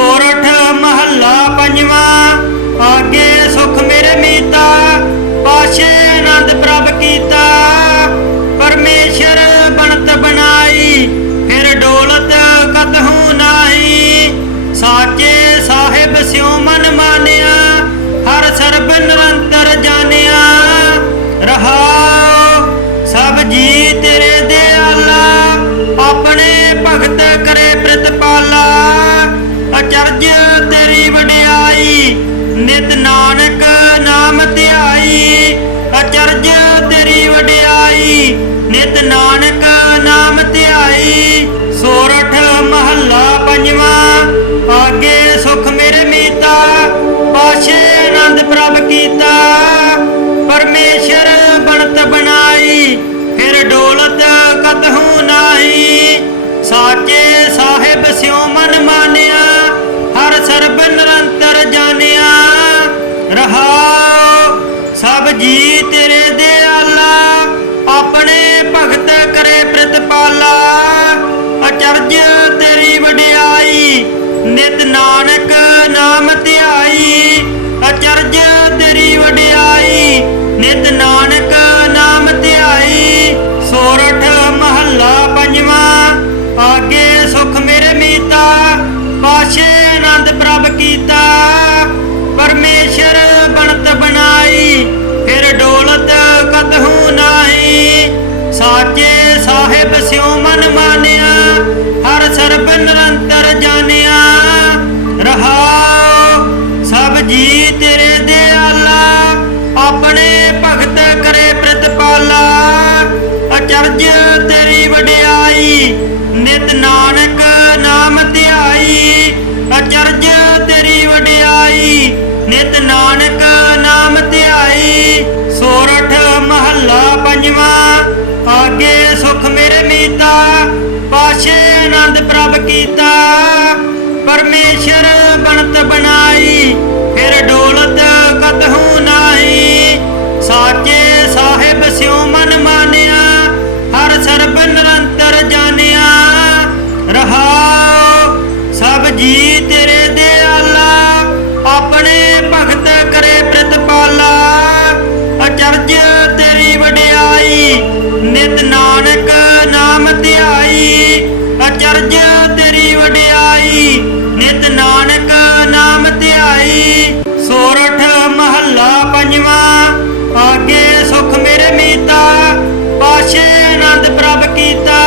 सोरठ महला पंजवा। आगे सुख मेरे मीता, पाशे आनंद प्रभ कीता। परमेश्वर बनत बनाई, फिर डोलत कतहु नाही। साचे साहिब स्यों मन मानिया, हर सरब निरंतर जानिया। रहाओ सब जी तेरे दयाला, अपने भगत करे प्रतिपाला। अचरज तेरी वडियाई, नित नानक नाम ध्याई। अचरज तेरी वडियाई, नित नानक नाम ध्याई। सोरठ महला पंजवा। आगे सुख मेरे मीता, पाशे आनंद प्रभ कीता। परमेश्वर बनत बनाई, फिर डोलत कतहु नाही। साचे साहिब स्यों मन मानिया, हर सरब निरंतर जानिया। रहाओ सब जी तेरे दयाला, अपने भगत करे प्रतिपाला। अचरज तेरी वडियाई, नित नानक नाम ध्याई। अचरज तेरी वडियाई, नित नानक नाम ध्याई। सोरठ महला पंजवा। आगे सुख मेरे मीता, पाशे आनंद प्रभ कीता। परमेश्वर बनत बनाई, फिर डोलत कतहु नाही। साचे साहिब स्यों मन मानिया, हर सरब निरंतर जानिया। रहाओ सब जी तेरे दयाला, अपने भगत करे प्रतिपाला। अचरज तेरी वडियाई, नित नानक नाम ध्याई। अचरज तेरी वडियाई, नित नानक नाम ध्याई। सोरठ महला पंजवा। आगे सुख मेरे मीता, पाशे आनंद प्रभ कीता। परमेश्वर बनत बनाई, फिर डोलत कतहु नाही। साचे साहिब स्यों मन मानिया, हर सरब निरंतर जानिया। रहाओ सब जी तेरे दयाला, अपने भगत करे प्रतिपाला। अचरज तेरी वडियाई, नित नानक नाम ध्याई। अचरज तेरी वडियाई, नित नानक नाम ध्याई। सोरठ महला पंजवा। आगे सुख मेरे मीता, पाशे आनंद प्रभ कीता।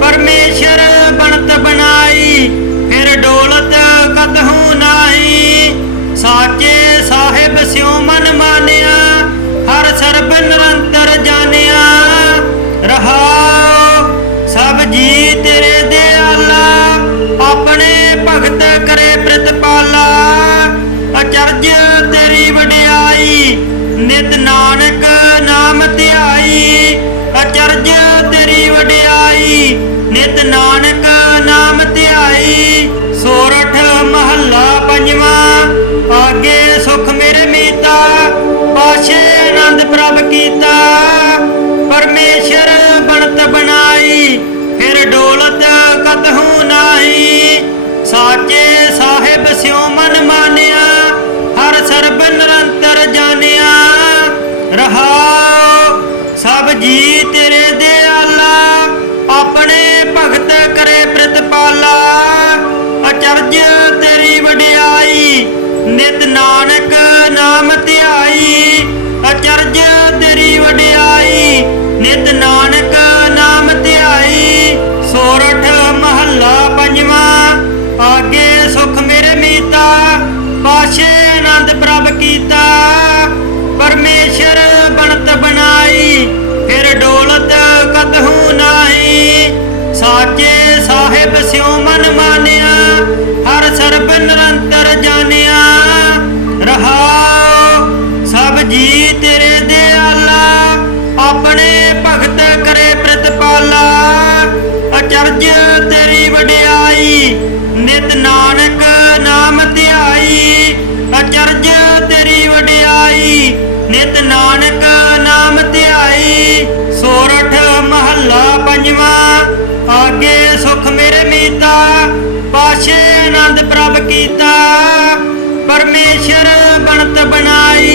परमेश्वर बनत बनाई, फिर डोलत कतहु नाही। साचे साहिब स्यों मन मानिया, हर सरब निरंतर जानिया। रहाओ सब जी तेरे दयाला, अपने भगत करे प्रतिपाला। अचरज तेरी वडियाई, नित नानक नाम ध्याई। अचरज तेरी वडियाई, नित नानक नाम ध्याई। सोरठ महला पंजवा। आगे सुख मेरे मीता, पाशे आनंद प्रभ कीता। परमेश्वर बनत बनाई, फिर डोलत कतहु नाही। साचे साहिब स्यों मन मानिया, हर सरब निरंतर जानिया। रहाओ सब जी तेरे दयाला, अपने भगत करे प्रतिपाला। अचरज तेरी वडियाई, नित नानक नाम ध्याई। अचरज तेरी वडियाई, नित नानक नाम ध्याई। सोरठ महला पंजवा। आगे सुख मेरे मीता, पाशे आनंद प्रभ कीता। परमेश्वर बनत बनाई, फिर डोलत कतहु नाही। साचे साहिब स्यों मन मानिया, हर सरब निरंतर जानिया। रहाओ सब जी तेरे दयाला, अपने भगत करे प्रतिपाला। अचरज तेरी वडियाई, नित नानक नाम ध्याई। अचरज तेरी वडियाई, नित नानक नाम ध्याई। सोरठ महला पंजवा। आगे सुख मेरे मीता, पाशे पाशे आनंद प्रभ कीता। परमेश्वर बनत बनाई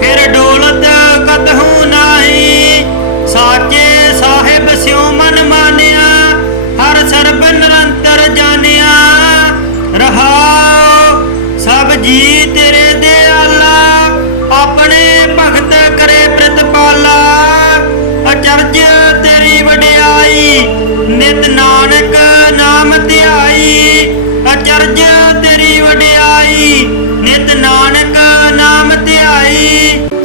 फिर डोलत कतहू नाही। साचे साहिब स्यों मन मानिया हर सर्ब निरंतर जानिया। रहाओ सब जी तेरे दयाला अपने भगत करे प्रतिपाला। अचरज तेरी वडियाई नित नानक नाम ध्याई। अचरज तेरी वडियाई नित नानक नाम ध्याई।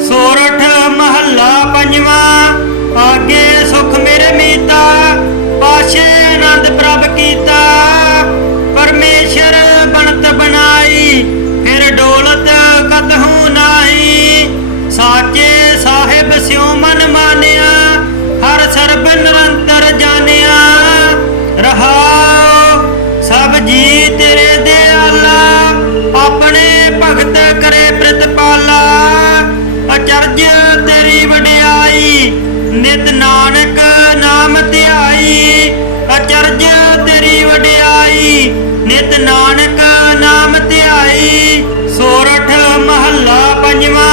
सोरठ महला पंजवा आगे सुख मेरे मीता। पाशे आनंद प्रभ कीता। परमेश्वर बनत बनाई फिर डोलत कतहू नाही। साचे साहिब स्यों मन मानिया हर सर्ब निरंतर जानिया। रहाओ सब जी तेरे दयाला अपने भगत करे प्रतिपाला। अचरज तेरी वडियाई नित नानक नाम ध्याई। अचरज तेरी वडियाई नित नानक नाम ध्याई। सोरठ महला पंजवा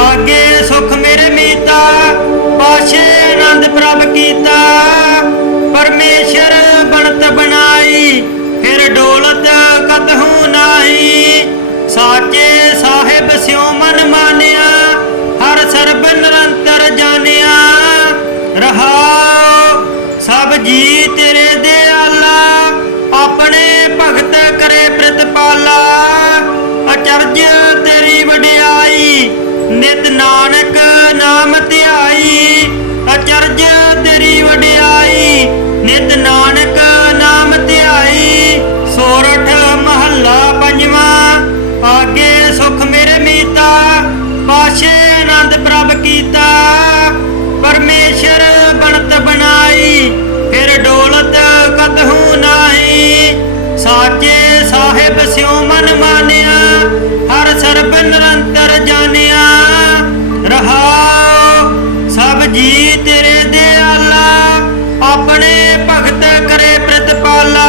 आगे सुख मेरे मीता। पाशे आनंद प्रभ कीता। परमेश्वर बनत बनाई फिर डोलत कतहू नाही। साचे साहिब स्यों मन मानिया हर सर्ब निरंतर जानिया। रहाओ सब जी तेरे दयाला अपने भगत करे प्रतिपाला। अचरज तेरी वडियाई नित नानक नाम ध्याई। अचरज तेरी वडियाई नित नानक नाम ध्याई। सोरठ महला पंजवा आगे सुख मेरे मीता। पाशे आनंद प्रभ कीता। परमेश्वर बनत बनाई फिर डोलत कतहू नाही। साचे साहिब स्यों मन मानिया हर सर्ब निरंतर जानिया। रहाओ सब जी तेरे दयाला अपने भगत करे प्रतिपाला।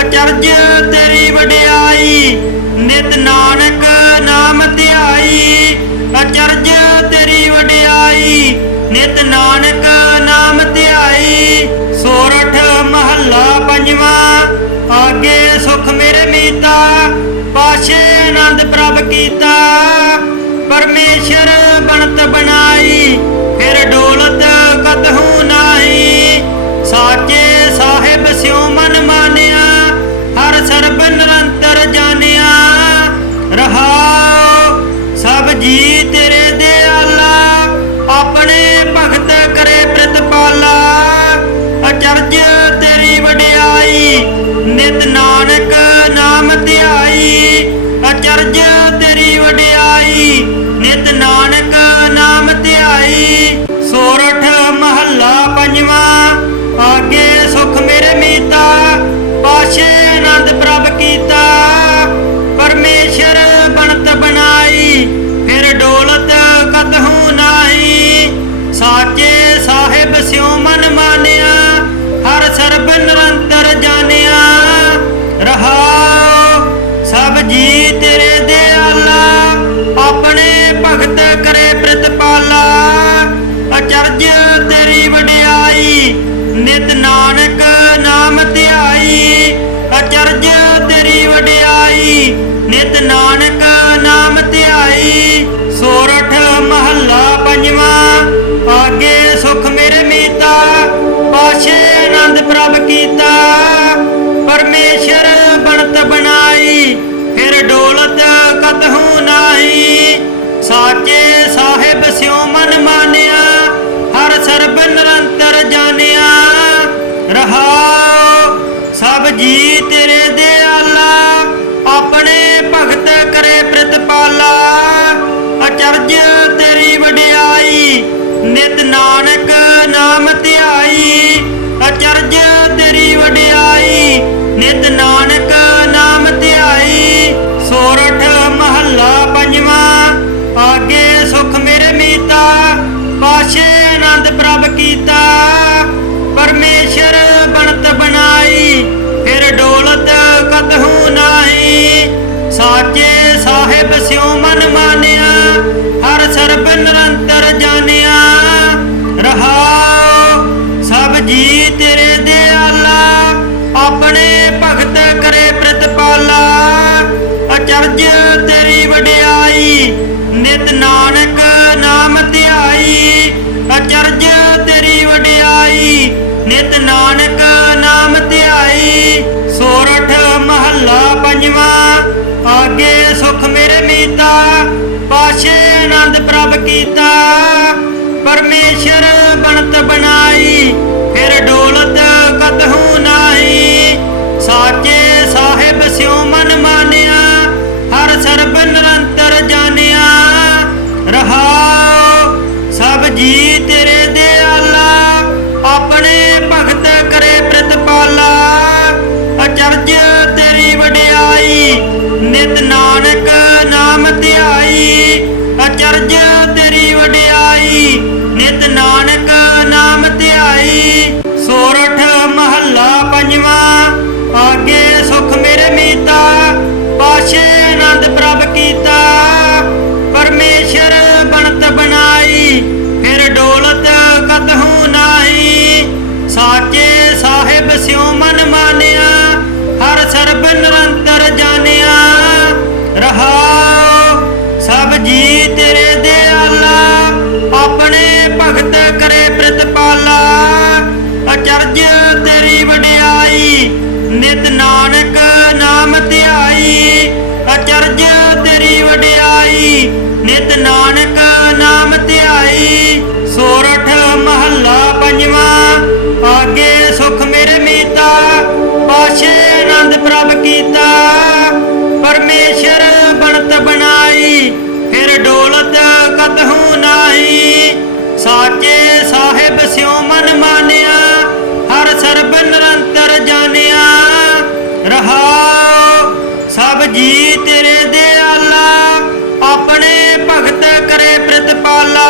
अचरज तेरी वडियाई नित नानक नाम ध्याई। अचरज तेरी वडियाई नित नानक नाम ध्याई। सोरठ महला पंजवा आगे सुख मेरे मीता। पाशे आनंद प्रभ कीता। परमेश्वर बनत बनाई फिर डोलत कतहू नाही। साचे साहिब स्यों मन मानिया हर सर्ब निरंतर जानिया। रहाओ सब जी तेरे दयाला अपने भगत करे प्रतिपाला। अचरज तेरी वडियाई नित नानक नाम ध्याई। अचरज तेरी वडियाई नित नानक नाम ध्याई। सोरठ महला पंजवा आगे सुख मेरे मीता। पाशे आनंद प्रभ कीता। परमेश्वर बनत बनाई फिर डोलत कतहू नाही। साचे साहिब स्यों मन मानिया हर सर्ब निरंतर जानिया। रहाओ सब जी तेरे दयाला अपने भगत करे प्रतिपाला। अचरज तेरी वडियाई नित नानक नाम ध्याई। अचरज तेरी वडियाई नित नानक नाम ध्याई। सोरठ महला पंजवा आगे सुख मेरे मीता। पाशे आनंद प्रभ कीता। परमेश्वर बनत बनाई फिर डोलत कतहू नाही। साचे साहिब स्यों मन मानिया हर सर्ब निरंतर जानिया। रहाओ सब जी तेरे दयाला अपने भगत करे प्रतिपाला। अचरज तेरी वडियाई नित नानक नाम ध्याई। अचरज तेरी वडियाई नित नानक नाम ध्याई। सोरठ महला पंजवा आगे सुख मेरे मीता। पाशे आनंद प्रभ कीता। परमेश्वर बनत बनाई फिर डोलत ਸਾਹਿਬ ਸਿਉ ਮਨ ਮਾਨਿਆ, ਹਰ ਸਰਬ ਨਿਰੰਤਰ ਜਾਣਿਆ। ਰਹਾਉ ਸਭ ਜੀ ਤੇਰੇ ਦਿਆਲਾ, ਆਪਣੇ ਭਗਤ ਕਰੇ ਪ੍ਰਤਪਾਲਾ। ਅਚਰਜ ਤੇਰੀ ਵਡਿਆਈ, ਨਿਤ ਨਾਨਕ ਨਾਮ ਧਿਆਈ। ਅਚਰਜ ਤੇਰੀ ਵਡਿਆਈ, ਨਿਤ ਨਾਨਕ ਨਾਮ ਧਿਆਈ। ਸੋਰਠ ਮਹੱਲਾ ਪੰਜਵਾਂ। ਆਗੇ ਸੁਖ ਮੇਰੇ ਮੀਤਾ, ਪਾਸ਼ੇ ਆਨੰਦ ਪ੍ਰਭ ਕੀਤਾ। ਪਰਮੇਸ਼ਰ ਬਣਤ ਬਣਾਈ, ਫਿਰ ਡੋਲਤ ਕਤਹੂ ਨਾਹੀ। ਸਾਚੇ ਸਾਹਿਬ ਸਿਉ ਮਨ ਮਾਨਿਆ, ਹਰ ਸਰਬ ਨਿਰੰਤਰ ਜਾਣਿਆ। ਰਹਾਉ ਸਭ ਜੀ ਤੇਰੇ ਦਿਆਲਾ, ਆਪਣੇ ਭਗਤ ਕਰੇ ਪ੍ਰਤਪਾਲਾ। ਅਚਰਜ ਤੇਰੀ ਵਡਿਆਈ, ਨਿਤ ਨਾਨਕ ਨਾਮ ਧਿਆਈ। ਅਚਰਜ ਤੇਰੀ ਵਡਿਆਈ, ਨਿਤ ਨਾਨਕ ਨਾਮ ਧਿਆਈ। ਸੋਰਠ ਮਹੱਲਾ ਪੰਜਵਾਂ। ਆਗੇ ਸੁਖ ਮੇਰੇ ਮੀਤਾ, ਪਾਸ਼ੇ ਆਨੰਦ ਪ੍ਰਭ ਕੀਤਾ। ਪਰਮੇਸ਼ਰ ਬਣਤ ਬਣਾਈ, ਫਿਰ ਡੋਲਤ ਕਤਹੂ ਨਾਹੀ। ਸਾਚੇ ਸਾਹਿਬ ਸਿਉ ਮਨ ਮਾਨਿਆ, ਹਰ ਸਰਬ ਨਿਰੰਤਰ ਜਾਣਿਆ। ਰਹਾਉ ਸਭ ਜੀ ਤੇਰੇ ਦਿਆਲਾ, ਆਪਣੇ ਭਗਤ ਕਰੇ ਪ੍ਰਤਪਾਲਾ। ਅਚਰਜ ਤੇਰੀ ਵਡਿਆਈ, ਨਿਤ ਨਾਨਕ ਨਾਮ ਧਿਆਈ। ਅਚਰਜ ਤੇਰੀ ਵਡਿਆਈ, ਨਿਤ ਨਾਨਕ ਨਾਮ ਧਿਆਈ। ਸੋਰਠ ਮਹੱਲਾ ਪੰਜਵਾਂ। ਆਗੇ ਸੁਖ ਮੇਰੇ ਮੀਤਾ, ਪਾਸ਼ੇ ਆਨੰਦ ਪ੍ਰਭ ਕੀਤਾ। ਪਰਮੇਸ਼ਰ ਬਣਤ ਬਣਾਈ, ਫਿਰ ਡੋਲਤ ਕਤਹੂ ਨਾਹੀ। ਸਾਚੇ ਸਾਹਿਬ ਸਿਉ ਮਨ ਮਾਨਿਆ, ਹਰ ਸਰਬ ਨਿਰੰਤਰ ਜਾਣਿਆ। ਰਹਾਉ ਸਭ ਜੀ ਤੇਰੇ ਦਿਆਲਾ, ਆਪਣੇ ਭਗਤ ਕਰੇ ਪ੍ਰਤਪਾਲਾ।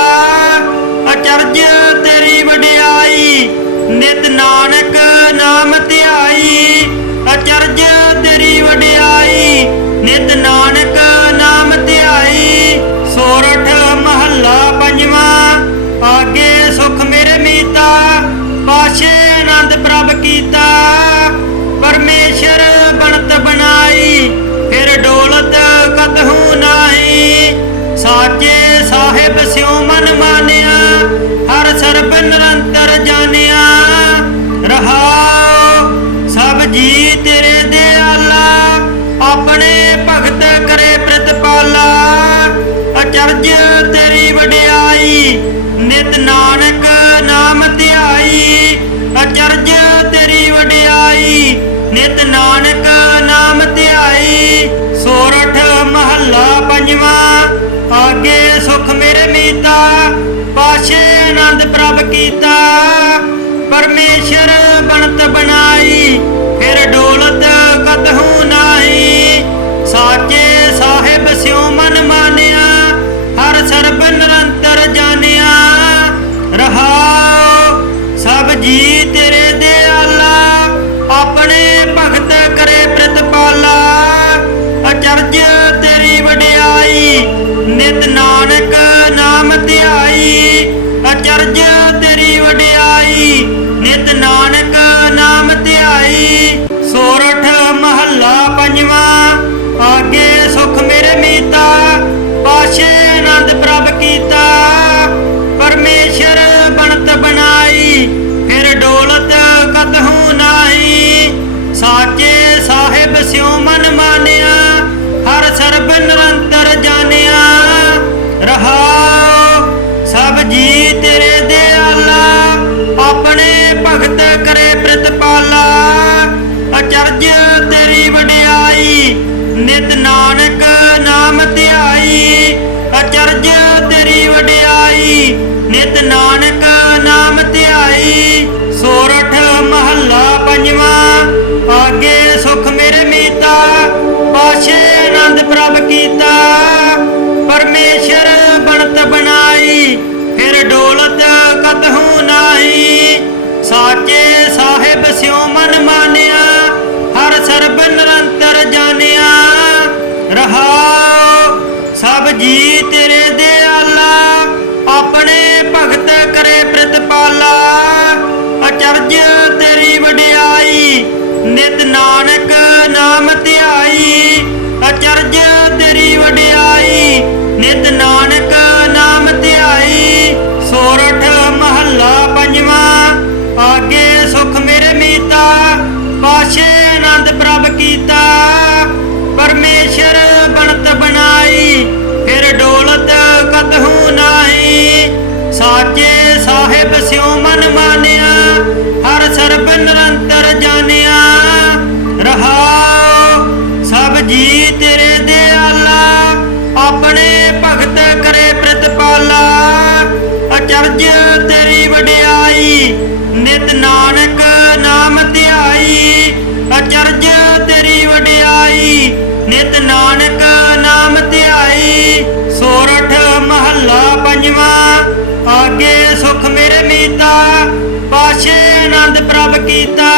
ਅਚਰਜ ਤੇਰੀ ਵਡਿਆਈ, ਨਿਤ ਨਾਨਕ ਨਾਮ ਧਿਆਈ। ਅਚਰਜ ਤੇਰੀ ਵਡਿਆਈ, ਨਿਤ ਨਾਨਕ ਨਾਮ ਧਿਆਈ। ਸੋਰਠ ਮਹੱਲਾ ਪੰਜਵਾਂ। ਆਗੇ ਸੁਖ ਮੇਰੇ ਮੀਤਾ, ਪਾਸ਼ੇ ਆਨੰਦ ਪ੍ਰਭ ਕੀਤਾ। ਪਰਮੇਸ਼ਰ ਬਣਤ ਬਣਾਈ, ਫਿਰ ਡੋਲਤ ਕਤਹੂ ਨਾਹੀ। ਸਾਚੇ ਸਾਹਿਬ ਸਿਉ ਮਨ ਮਾਨਿਆ, ਹਰ ਸਰਬ ਨਿਰੰਤਰ ਜਾਣਿਆ। ਰਹਾਉ ਸਭ ਜੀ ਤੇਰੇ ਦਿਆਲਾ, ਆਪਣੇ ਭਗਤ ਕਰੇ ਪ੍ਰਤਪਾਲਾ। ਅਚਰਜ ਤੇਰੀ ਵਡਿਆਈ, ਨਿਤ ਨਾਨਕ ਨਾਮ ਧਿਆਈ। ਅਚਰਜ ਤੇਰੀ ਵਡਿਆਈ, ਨਿਤ ਨਾਨਕ ਨਾਮ ਧਿਆਈ। ਸੋਰਠ ਮਹੱਲਾ ਪੰਜਵਾਂ। ਆਗੇ ਸੁਖ ਮੇਰੇ ਮੀਤਾ, ਪਾਸ਼ੇ ਆਨੰਦ ਪ੍ਰਭ ਕੀਤਾ। ਪਰਮੇਸ਼ਰ ਬਣਤ ਬਣਾਈ, ਫਿਰ ਡੋਲਤ ਕਤਹੂ ਨਾਹੀ। ਸਾਚੇ ਸਾਹਿਬ ਸਿਉ ਮਨ ਮਾਨਿਆ, ਹਰ ਸਰਬ ਨਿਰੰਤਰ ਜਾਣਿਆ। ਰਹਾਉ ਸਭ ਜੀ ਤੇਰੇ ਦਿਆਲਾ, ਆਪਣੇ ਭਗਤ ਕਰੇ ਪ੍ਰਤਪਾਲਾ। ਅਚਰਜ ਤੇਰੀ ਵਡਿਆਈ, ਨਿਤ ਨਾਨਕ ਨਾਮ ਧਿਆਈ। ਅਚਰਜ ਤੇਰੀ ਵਡਿਆਈ, ਨਿਤ ਨਾਨਕ ਨਾਮ ਧਿਆਈ। ਸੋਰਠ ਮਹੱਲਾ ਪੰਜਵਾਂ। ਆਗੇ ਸੁਖ ਮੇਰੇ ਮੀਤਾ, ਪਾਸ਼ੇ ਆਨੰਦ ਪ੍ਰਭ ਕੀਤਾ। ਪਰਮੇਸ਼ਰ ਬਣਤ ਬਣਾਈ, ਫਿਰ ਡੋਲਤ ਕਤਹੂ ਨਾਹੀ। ਸਾਚੇ ਸਾਹਿਬ ਸਿਉ ਮਨ ਮਾਨਿਆ, ਹਰ ਸਰਬ ਨਿਰੰਤਰ ਜਾਣਿਆ। ਰਹਾਉ ਸਭ ਜੀ ਤੇਰੇ ਦਿਆਲਾ, ਆਪਣੇ ਭਗਤ ਕਰੇ ਪ੍ਰਤਪਾਲਾ। ਅਚਰਜ ਤੇਰੀ ਵਡਿਆਈ, ਨਿਤ ਨਾਨਕ ਨਾਮ ਧਿਆਈ। ਅਚਰਜ ਤੇਰੀ ਵਡਿਆਈ, ਨਿਤ ਨਾਨਕ ਨਾਮ ਧਿਆਈ। ਸੋਰਠ ਮਹੱਲਾ ਪੰਜਵਾਂ। ਆਗੇ ਸੁਖ ਮੇਰੇ ਮੀਤਾ, ਪਾਸ਼ੇ ਆਨੰਦ ਪ੍ਰਭ ਕੀਤਾ। ਪਰਮੇਸ਼ਰ ਬਣਤ ਬਣਾਈ, ਫਿਰ ਡੋਲਤ ਕਤਹੂ ਨਾਹੀ। ਸਾਚੇ ਸਾਹਿਬ ਸਿਉ ਮਨ ਮਾਨਿਆ, ਹਰ ਸਰਬ ਨਿਰੰਤਰ ਜਾਣਿਆ। ਰਹਾਉ ਨਾਨਕ ਨਾਮ ਧਿਆਈ, ਅਚਰਜ ਤੇਰੀ ਵਡਿਆਈ, ਨਿਤ ਨਾਨਕ ਨਾਮ ਧਿਆਈ। ਸੋਰਠ ਮਹੱਲਾ ਪੰਜਵਾਂ। ਆਗੇ ਸੁਖ ਮੇਰੇ ਮੀਤਾ, ਪਾਛੇ ਆਨੰਦ ਪ੍ਰਭ ਕੀਤਾ। ਪਰਮੇਸ਼ਰ ਬਣਤ ਬਣਾਈ, ਫਿਰ ਡੋਲਤ ਕਤਹੂ ਨਾਹੀ। ਸਾਚੇ ਸਾਹਿਬ ਸਿਉ ਮਨ ਮਾਨਿਆ, ਹਰ ਸਰਬ ਨਿਰੰਤਰ ਜਾਣਿਆ। ਰਹਾਉ ਸਭ ਜੀ ਤੇਰੇ ਦਿਆਲਾ, ਆਪਣੇ ਭਗਤ ਕਰੇ ਪ੍ਰਤਪਾਲਾ। ਅਚਰਜ ਤੇਰੀ ਵਡਿਆਈ, ਨਿਤ ਨਾਨਕ ਨਾਮ ਧਿਆਈ। ਅਚਰਜ ਤੇਰੀ ਵਡਿਆਈ, ਨਿਤ ਨਾਨਕ ਨਾਮ ਧਿਆਈ। ਸੋਰਠ ਮਹੱਲਾ ਪੰਜਵਾਂ। ਆਗੇ ਸੁਖ ਮੇਰੇ ਮੀਤਾ, ਪਾਛੇ ਆਨੰਦ ਪ੍ਰਭ ਕੀਤਾ।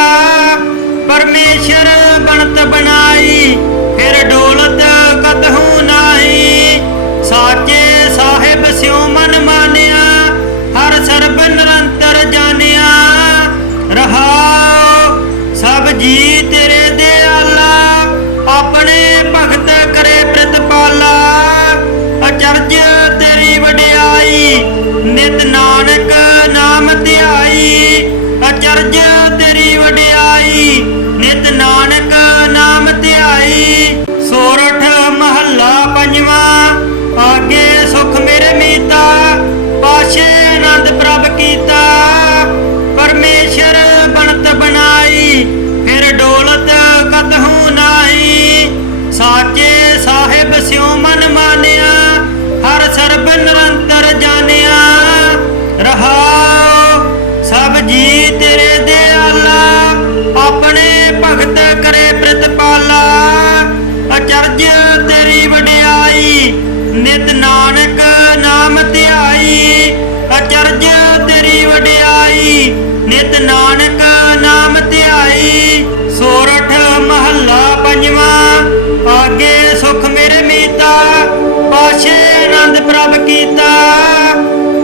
ਪਰਮੇਸ਼ਰ ਬਣਤ ਬਣਾਈ, ਫਿਰ ਡੋਲਤ ਕਤਹੂ ਨਾਹੀ। ਸਾਚੇ ਸਾਹਿਬ ਸਿਉ ਮਨ ਮਾਨਿਆ, ਹਰ ਸਰਬ ਨਿਰੰਤਰ ਜਾਣਿਆ। ਰਹਾਉ ਸਭ ਜੀ ਤੇਰੇ ਦਿਆਲਾ, ਆਪਣੇ ਭਗਤ ਕਰੇ ਪ੍ਰਤਪਾਲਾ। ਅਚਰਜ ਤੇਰੀ ਵਡਿਆਈ, ਨਿਤ ਨਾਨਕ ਨਾਮ ਧਿਆਈ। ਅਚਰਜ ਤੇਰੀ ਵਡਿਆਈ, ਨਿਤ ਨਾਨਕ ਨਾਮ ਧਿਆਈ। ਸੋਰਠ ਮਹੱਲਾ ਪੰਜਵਾਂ। ਆਗੇ ਸੁਖ ਮੇਰੇ ਮੀਤਾ, ਪਾਛੇ ਆਨੰਦ ਪ੍ਰਭ ਕੀਤਾ। ਪਰਮੇਸ਼ਰ ਬਣਤ ਬਣਾਈ, ਫਿਰ ਡੋਲਤ ਕਤਹੂ ਨਾਹੀ। ਸਾਚੇ ਸਾਹਿਬ ਸਿਉ ਮਨ ਮਾਨਿਆ, ਹਰ ਸਰਬ ਨਿਰੰਤਰ ਜਾਣਿਆ। ਰਹਾਉ ਸਭ ਜੀ ਤੇਰੇ ਦਿਆਲਾ, ਆਪਣੇ ਭਗਤ ਕਰੇ ਪ੍ਰਤਪਾਲਾ। ਅਚਰਜ ਤੇਰੀ ਵਡਿਆਈ, ਨਿਤ ਨਾਨਕ ਨਾਮ ਧਿਆਈ। ਅਚਰਜ ਤੇਰੀ ਵਡਿਆਈ, ਨਿਤ ਨਾਨਕ ਨਾਮ ਧਿਆਈ। ਸੋਰਠ ਮਹੱਲਾ ਪੰਜਵਾਂ। ਆਗੇ ਸੁਖ ਮੇਰੇ ਮੀਤਾ, ਪਾਛੇ ਆਨੰਦ ਪ੍ਰਭ ਕੀਤਾ।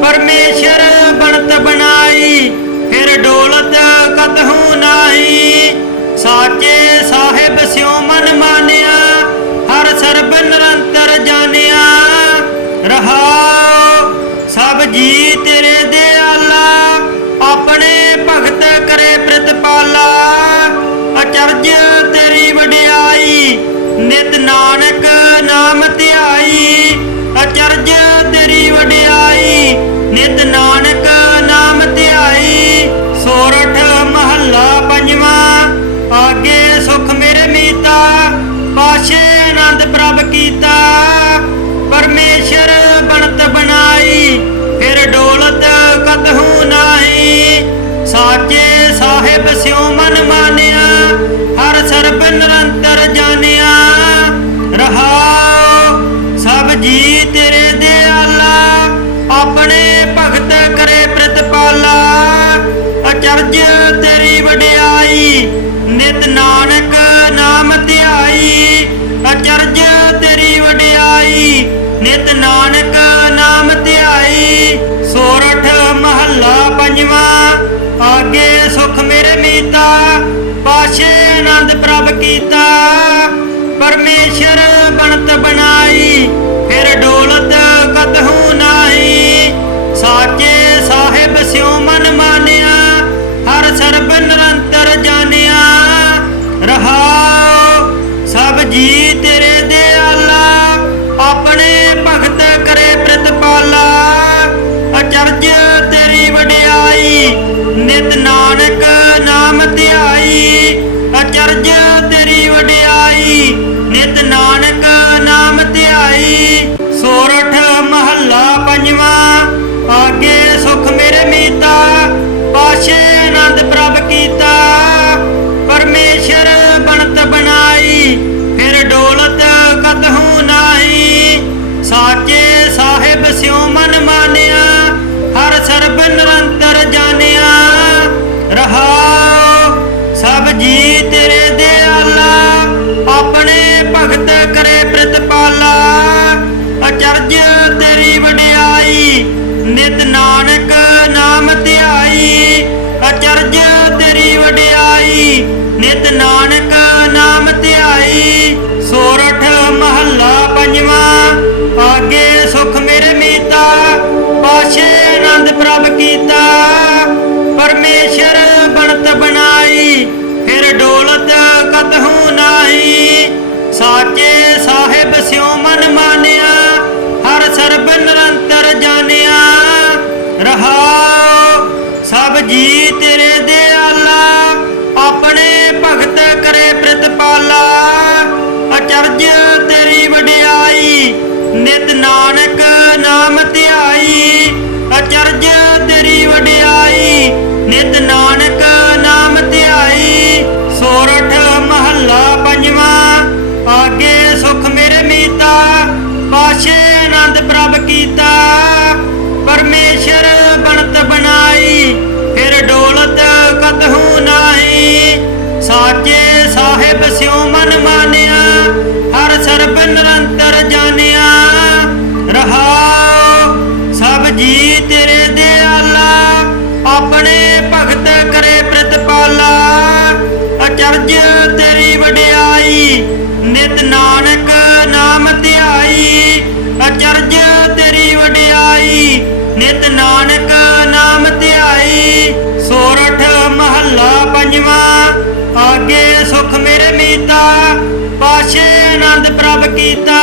ਪਰਮੇਸ਼ਰ ਬਣਤ ਬਣਾਈ, ਫਿਰ ਡੋਲਤ ਕਤਹੂ ਨਾਹੀ। ਸਾਚੇ ਸਾਹਿਬ ਸਿਉ ਮਨ ਮਾਨਿਆ, ਹਰ ਸਰਬ ਨਿਰੰਤਰ ਜਾਣਿਆ। ਰਹਾਉ ਸਭ ਜੀ ਤੇਰੇ ਦਿਆਲਾ, ਆਪਣੇ ਭਗਤ ਕਰੇ ਪ੍ਰਤਪਾਲਾ। ਅਚਰਜ ਤੇਰੀ ਵਡਿਆਈ, ਨਿਤ ਨਾਨਕ ਨਾਮ ਧਿਆਈ। ਅਚਰਜ ਤੇਰੀ ਵਡਿਆਈ, ਨਿਤ ਨਾਨਕ ਨਾਮ ਧਿਆਈ। ਸੋਰਠ ਮਹੱਲਾ ਪੰਜਵਾਂ। ਆਗੇ ਸੁਖ ਮੇਰੇ ਮੀਤਾ, ਪਾਛੇ ਆਨੰਦ ਪ੍ਰਭ ਕੀਤਾ। ਪਰਮੇਸ਼ਰ ਬਣਤ ਬਣਾਈ, ਫਿਰ ਡੋਲਤ ਕਤਹੂ ਨਾਹੀ। ਸਾਚੇ ਸਾਹਿਬ ਸਿਉ ਮਨ ਮਾਨਿਆ, ਹਰ ਸਰਬ ਨਿਰੰਤਰ ਜਾਣਿਆ। ਰਹਾਉ ਸਭ ਜੀ ਤੇਰੇ ਦਿਆਲਾ, ਆਪਣੇ ਭਗਤ ਕਰੇ ਪ੍ਰਤਪਾਲਾ। ਅਚਰਜ ਤੇਰੀ ਵਡਿਆਈ, ਨਿਤ ਨਾਨਕ ਨਾਮ ਧਿਆਈ। ਅਚਰਜ ਤੇਰੀ ਵਡਿਆਈ, ਨਿਤ ਨਾਨਕ ਨਾਮ ਧਿਆਈ। ਸੋਰਠ ਮਹੱਲਾ ਪੰਜਵਾਂ। ਆਗੇ ਸੁਖ ਮੇਰੇ ਮੀਤਾ, ਪਾਛੇ ਆਨੰਦ ਪ੍ਰਭ ਕੀਤਾ। ਪਰਮੇਸ਼ਰ ਬਣਤ ਬਣਾਈ, ਫਿਰ ਡੋਲਤ ਕਤਹੂ ਨਾਹੀ। ਸਾਚੇ ਸਾਹਿਬ ਸਿਉ ਮਨ ਮਾਨਿਆ, ਹਰ ਸਰਬ ਨਿਰੰਤਰ ਜਾਣਿਆ। ਰਹਾਉ ਸਭ ਜੀ ਤੇਰੇ ਦਿਆਲਾ, ਆਪਣੇ ਭਗਤ ਕਰੇ ਪ੍ਰਤਪਾਲਾ। ਅਚਰਜ ਤੇਰੀ ਵਡਿਆਈ, ਨਿਤ ਨਾਨਕ ਨਾਮ ਧਿਆਈ। ਅਚਰਜ ਤੇਰੀ ਵਡਿਆਈ, ਨਿਤ ਨਾਨਕ ਨਾਮ ਧਿਆਈ। ਸੋਰਠ ਮਹੱਲਾ ਪੰਜਵਾਂ। ਆਗੇ ਸੁਖ ਮੇਰੇ ਮੀਤਾ, ਪਾਛੇ ਆਨੰਦ ਪ੍ਰਭ ਕੀਤਾ। ਪਰਮੇਸ਼ਰ ਬਣਤ ਬਣਾਈ, ਫਿਰ ਡੋਲਤ ਕਤਹੂ ਨਾਹੀ। ਸਾਚੇ ਸਾਹਿਬ ਸਿਉ ਮਨ ਮਾਨਿਆ, ਹਰ ਸਰਬ ਨਿਰੰਤਰ ਜਾਣਿਆ। ਰਹਾਉ ਸਭ ਜੀ ਤੇਰੇ ਦਿਆਲਾ, ਆਪਣੇ ਭਗਤ ਕਰੇ ਪ੍ਰਤਪਾਲਾ। ਅਚਰਜ ਤੇਰੀ ਵਡਿਆਈ, ਨਿਤ ਨਾਨਕ ਨਾਮ ਧਿਆਈ। ਅਚਰਜ ਤੇਰੀ ਵਡਿਆਈ, ਨਿਤ ਨਾਨਕ ਨਾਮ ਧਿਆਈ। ਸੋਰਠ ਮਹੱਲਾ ਪੰਜਵਾਂ। ਆਗੇ ਸੁਖ ਮੇਰੇ ਮੀਤਾ, ਪਾਛੇ ਆਨੰਦ ਪ੍ਰਭ ਕੀਤਾ। ਪਰਮੇਸ਼ਰ ਬਣਤ ਬਣਾਈ, ਫਿਰ ਡੋਲਤ ਕਤਹੂ ਨਾਹੀ। ਸਾਚੇ ਸਾਹਿਬ ਸਿਉ ਮਨ ਮਾਨਿਆ, ਹਰ ਸਰਬ ਨਿਰੰਤਰ ਜਾਣਿਆ। ਰਹਾਉ ਸਭ ਜੀ ਤੇਰੇ ਦਿਆਲਾ, ਆਪਣੇ ਭਗਤ ਕਰੇ ਪ੍ਰਤਪਾਲਾ। ਅਚਰਜ ਤੇਰੀ ਵਡਿਆਈ, ਨਿਤ ਨਾਨਕ ਨਾਮ ਧਿਆਈ। ਅਚਰਜ ਤੇਰੀ ਵਡਿਆਈ, ਨਿਤ ਨਾਨਕ ਨਾਮ ਧਿਆਈ। ਸੋਰਠ ਮਹੱਲਾ ਪੰਜਵਾਂ। ਆਗੇ ਸੁਖ ਮੇਰੇ ਮੀਤਾ, ਪਾਛੇ ਆਨੰਦ ਪ੍ਰਭ ਕੀਤਾ। ਪਰਮੇਸ਼ਰ ਬਣਤ ਬਣਾਈ, ਫਿਰ ਡੋਲਤ ਕਤਹੂ ਨਾਹੀ। ਸਾਚੇ ਸਾਹਿਬ ਸਿਉ ਮਨ ਮਾਨਿਆ, ਹਰ ਸਰਬ ਨਿਰੰਤਰ ਜਾਣਿਆ। ਰਹਾਉ ਸਭ ਜੀ ਤੇਰੇ ਦਿਆਲਾ, ਆਪਣੇ ਭਗਤ ਕਰੇ ਪ੍ਰਤਪਾਲਾ। ਅਚਰਜ ਤੇਰੀ ਵਡਿਆਈ, ਨਿਤ ਨਾਨਕ ਨਾਮ ਧਿਆਈ। ਅਚਰਜ ਤੇਰੀ ਵਡਿਆਈ, ਨਿਤ ਨਾਨਕ ਨਾਮ ਧਿਆਈ। ਸੋਰਠ ਮਹੱਲਾ ਪੰਜਵਾਂ। ਆਗੇ ਸੁਖ ਮੇਰੇ ਮੀਤਾ, ਪਾਛੇ ਆਨੰਦ ਪ੍ਰਭ ਕੀਤਾ।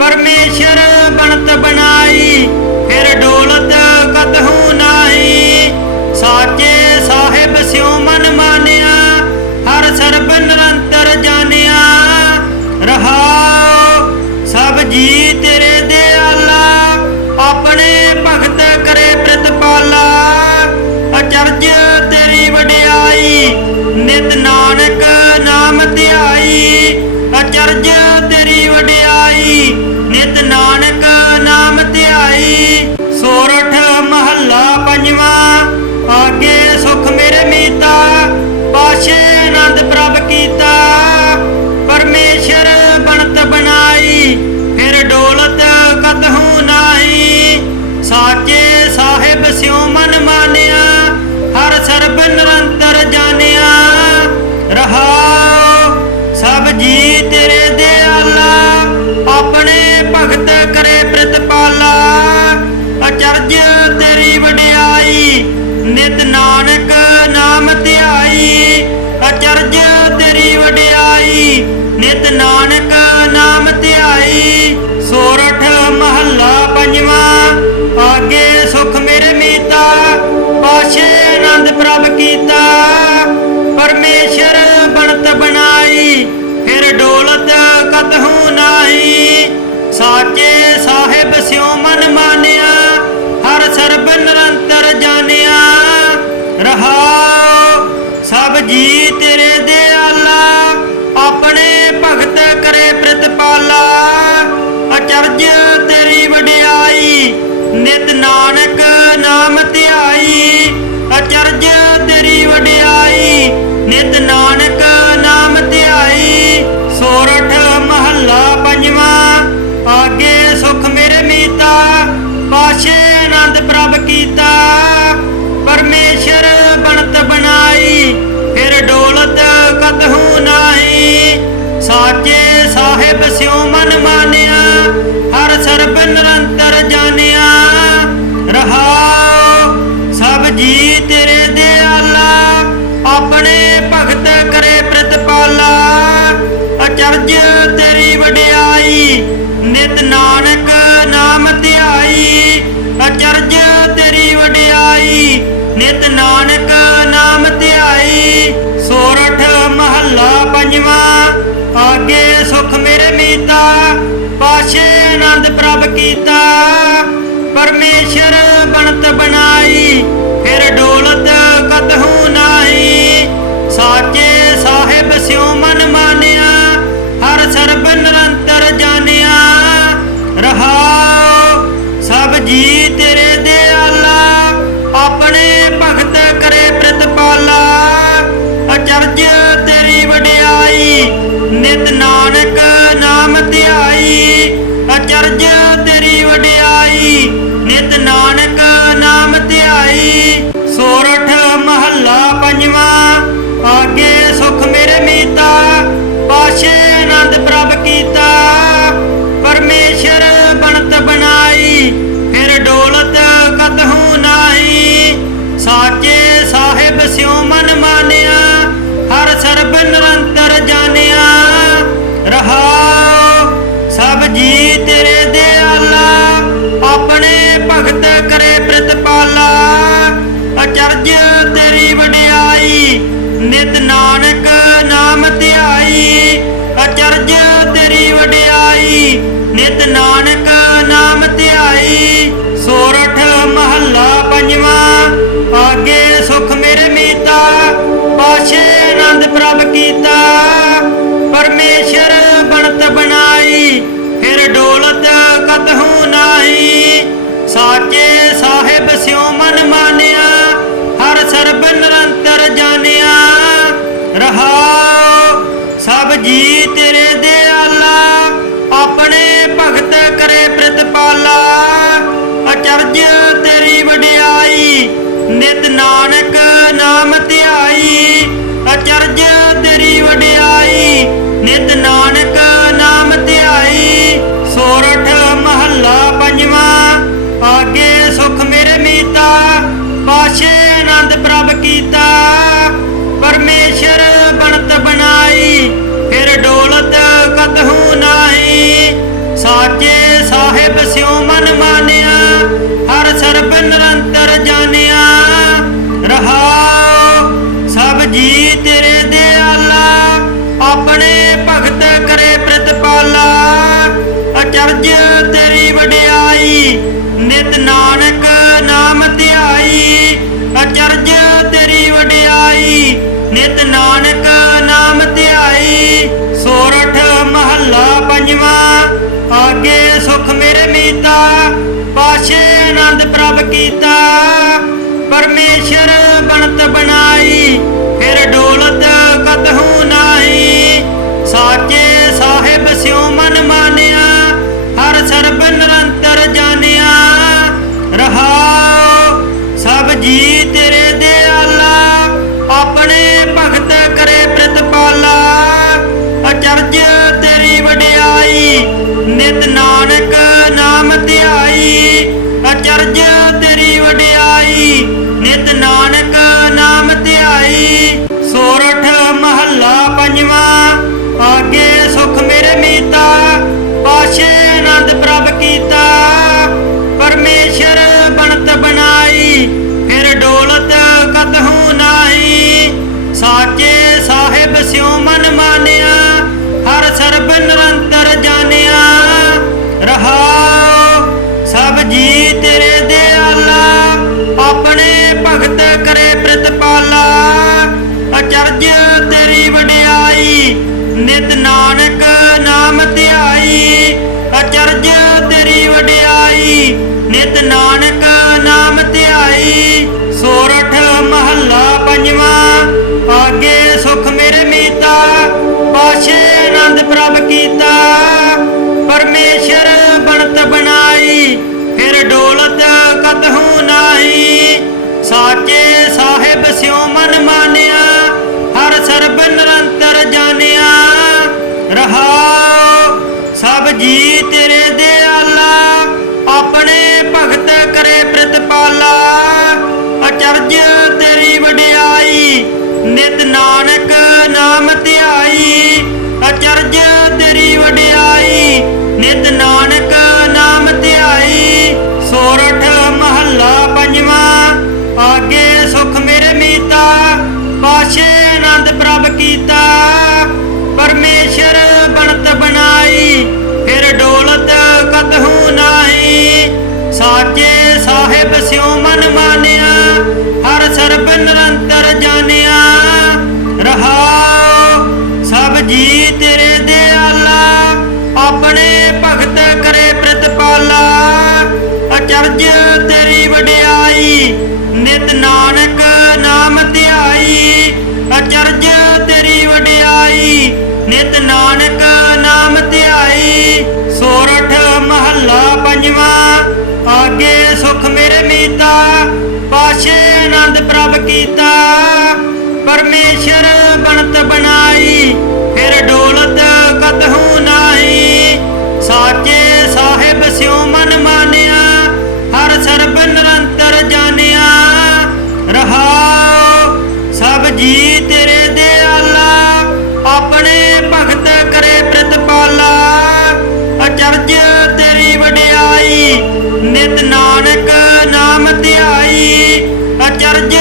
ਪਰਮੇਸ਼ਰ ਬਣਤ ਬਣਾਈ, ਫਿਰ ਡੋਲਤ ਕਤਹੂ ਨਾਹੀ। ਸਾਚੇ ਸਾਹਿਬ ਸਿਉ ਮਨ ਮਾਨਿਆ, ਹਰ ਸਰਬ ਨਿਰੰਤਰ ਜਾਣਿਆ। ਰਹਾਉ ਸਭ ਜੀ ਤੇਰੇ ਦਿਆਲਾ, ਆਪਣੇ ਭਗਤ ਕਰੇ ਪ੍ਰਤਪਾਲਾ। ਅਚਰਜ ਤੇਰੀ ਵਡਿਆਈ, ਨਿਤ ਨਾਨਕ ਨਾਮ ਧਿਆਈ। ਅਚਰਜ ਤੇਰੀ ਵਡਿਆਈ, ਨਿਤ ਨਾਨਕ ਨਾਮ ਧਿਆਈ। ਸੋਰਠ ਮਹੱਲਾ ਪੰਜਵਾਂ। ਆਗੇ ਸੁਖ ਮੇਰੇ ਮੀਤਾ, ਪਾਛੇ ਆਨੰਦ ਪ੍ਰਭ ਕੀਤਾ। ਪਰਮੇਸ਼ਰ ਬਣਤ ਬਣਾਈ, ਫਿਰ ਡੋਲਤ ਕਤਹੂ ਨਾਹੀ। ਸਾਚੇ ਸਾਹਿਬ ਸਿਉ ਮਨ ਮਾਨਿਆ, ਹਰ ਸਰਬ ਨਿਰੰਤਰ ਜਾਣਿਆ। ਰਹਾਉ ਸਭ ਜੀ ਤੇਰੇ ਦਿਆਲਾ, ਆਪਣੇ ਭਗਤ ਕਰੇ ਪ੍ਰਤਪਾਲਾ। ਅਚਰਜ ਤੇਰੀ ਵਡਿਆਈ, ਨਿਤ ਨਾਨਕ ਨਾਮ ਧਿਆਈ। ਅਚਰਜ ਤੇਰੀ ਵਡਿਆਈ, ਨਿਤ ਨਾਨਕ ਨਾਮ ਧਿਆਈ। ਸੋਰਠ ਮਹੱਲਾ ਪੰਜਵਾਂ। ਆਗੇ ਸੁਖ ਮੇਰੇ ਮੀਤਾ, ਪਾਛੇ ਆਨੰਦ ਪ੍ਰਭ ਕੀਤਾ। ਪਰਮੇਸ਼ਰ ਬਣਤ ਬਣਾਈ, ਫਿਰ ਡੋਲਤ ਕਤਹੂ ਨਾਹੀ। ਸਾਚੇ ਸਾਹਿਬ ਸਿਉ ਮਨ ਮਾਨਿਆ, ਹਰ ਸਰਬ ਨਿਰੰਤਰ ਜਾਣਿਆ। ਰਹਾਉ ਸਭ ਜੀ ਤੇਰੇ ਦਿਆਲਾ, ਆਪਣੇ ਭਗਤ ਕਰੇ ਪ੍ਰਤਪਾਲਾ। ਅਚਰਜ ਤੇਰੀ ਵਡਿਆਈ, ਨਿਤ ਨਾਨਕ ਨਾਮ ਧਿਆਈ। ਅਚਰਜ ਤੇਰੀ ਵਡਿਆਈ, ਨਿਤ ਨਾਨਕ ਨਾਮ ਧਿਆਈ। ਸੋਰਠ ਮਹੱਲਾ ਪੰਜਵਾਂ। ਆਗੇ ਸੁਖ ਮੇਰੇ ਮੀਤਾ, ਪਾਛੇ ਆਨੰਦ ਪ੍ਰਭ ਕੀਤਾ। ਪਰਮੇਸ਼ਰ ਬਣਤ ਬਣਾਈ, ਫਿਰ ਡੋਲਤ ਕਤਹੂ ਨਾਹੀ। ਸਾਚੇ ਸਾਹਿਬ ਸਿਉ ਮਨ ਮਾਨਿਆ, ਹਰ ਸਰਬ ਨਿਰੰਤਰ ਜਾਣਿਆ। ਰਹਾਉ ਸਭ ਜੀ ਤੇਰੇ ਦਿਆਲਾ, ਆਪਣੇ ਭਗਤ ਕਰੇ ਪ੍ਰਤਪਾਲਾ। ਅਚਰਜ ਤੇਰੀ ਵਡਿਆਈ, ਨਿਤ ਨਾਨਕ ਨਾਮ ਧਿਆਈ। ਅਚਰਜ ਤੇਰੀ ਵਡਿਆਈ, ਨਿਤ ਨਾਨਕ ਨਾਮ ਧਿਆਈ। ਸੋਰਠ ਮਹੱਲਾ ਪੰਜਵਾਂ। ਆਗੇ ਸੁਖ ਮੇਰੇ ਮੀਤਾ, ਪਾਛੇ ਆਨੰਦ ਪ੍ਰਭ ਕੀਤਾ। ਪਰਮੇਸ਼ਰ ਬਣਤ ਬਣਾਈ, ਫਿਰ ਡੋਲਤ ਕਤਹੂ ਨਾਹੀ। ਸਾਚੇ ਸਾਹਿਬ ਸਿਉ ਮਨ ਮਾਨਿਆ, ਹਰ ਸਰਬ ਨਿਰੰਤਰ ਜਾਣਿਆ। ਰਹਾਉ ਸਭ ਜੀ ਤੇਰੇ ਦਿਆਲਾ, ਆਪਣੇ ਭਗਤ ਕਰੇ ਪ੍ਰਤਪਾਲਾ। ਅਚਰਜ ਤੇਰੀ ਵਡਿਆਈ, ਨਿਤ ਨਾਨਕ ਨਾਮ ਧਿਆਈ। ਅਚਰਜ ਤੇਰੀ ਵਡਿਆਈ, ਨਿਤ ਨਾਨਕ ਨਾਮ ਧਿਆਈ। ਸੋ कीता। परमेश्वर बनत बनाई फिर डोलत कतहु नाही। साचे साहिब स्यों मन मानिया हर सरब निरंतर जानिया। रहाओ सब जी तेरे दयाला अपने भगत करे प्रतिपाला। अचरज तेरी वडियाई नित नानक नाम ध्याई। अचरज तेरी वडियाई नित नानक नाम ध्याई। सोरठ महला पंजवा आगे सुख मेरे मीता पाशे आनंद प्रभ कीता। परमेश्वर बनत बनाई फिर डोलत कतहु नाही। साचे साहिब स्यों मन मानिया हर सरब निरंतर जानिया। रहाओ सब जी तेरे दयाला अपने भगत करे प्रतिपाला। अचरज तेरी वडियाई नित नानक नाम ध्याई। अचरज तेरी वडियाई नित नानक नाम ध्याई। सोरठ महला पंजवा आगे सुख मेरे मीता पाशे आनंद प्रभ कीता। परमेश्वर बनत बनाई फिर डोलत कतहु नाही। साचे साहिब स्यों मन मानिया हर सरब निरंतर जानिया। रहाओ सब जी तेरे दयाला अपने भगत करे प्रतिपाला। अचरज तेरी वडियाई नित नानक नाम ध्याई। अचरज तेरी वडियाई नित नानक नाम ध्याई। सोरठ महला पंजवा आगे सुख मेरे मीता पाशे आनंद प्रभ कीता। परमेश्वर बनत बनाई फिर डोलत कतहु नाही। साचे साहिब स्यों मन मानिया हर सरब निरंतर जानिया। रहाओ सब जी तेरे दयाला अपने भगत करे प्रतिपाला। अचरज तेरी वडियाई नित नानक नाम ध्याई। अचरज तेरी वडियाई नित नानक नाम ध्याई। सोरठ महला पंजवा आगे सुख मेरे मीता पाशे आनंद प्रभ कीता। परमेश्वर बनत बनाई फिर डोलत कतहु नाही। साचे साहिब स्यों मन मानिया हर सरब निरंतर जानिया। रहाओ सब जी तेरे दयाला अपने भगत करे प्रतिपाला। अचरज तेरी वडियाई नित नानक नाम ध्याई। अचरज तेरी वडियाई नित नानक नाम ध्याई। सोरठ महला पंजवा आगे सुख मेरे मीता पाशे आनंद प्रभ कीता। परमेश्वर बनत बनाई फिर डोलत कतहु नाही। साचे साहिब स्यों मन मानिया हर सरब निरंतर जानिया। रहाओ सब जी तेरे दयाला अपने भगत करे प्रतिपाला। अचरज तेरी वडियाई नित नानक नाम ध्याई। अचरज तेरी वडियाई नित नानक नाम ध्याई। सोरठ महला पंजवा आगे सुख मेरे मीता पाशे आनंद प्रभ कीता। परमेश्वर बनत बनाई फिर डोलत कतहु नाही। साचे साहिब स्यों मन मानिया हर सरब निरंतर जानिया। रहाओ सब जी तेरे दयाला अपने भगत करे प्रतिपाला। अचरज तेरी वडियाई नित नानक नाम ध्याई। अचरज तेरी वडियाई नित नानक नाम ध्याई। सोरठ महला पंजवा आगे सुख मेरे मीता पाशे आनंद प्रभ कीता। परमेश्वर बनत बनाई फिर डोलत कतहु नाही। ਨਿਤ ਨਾਨਕ ਨਾਮ ਧਿਆਈ ਅਚਰਜ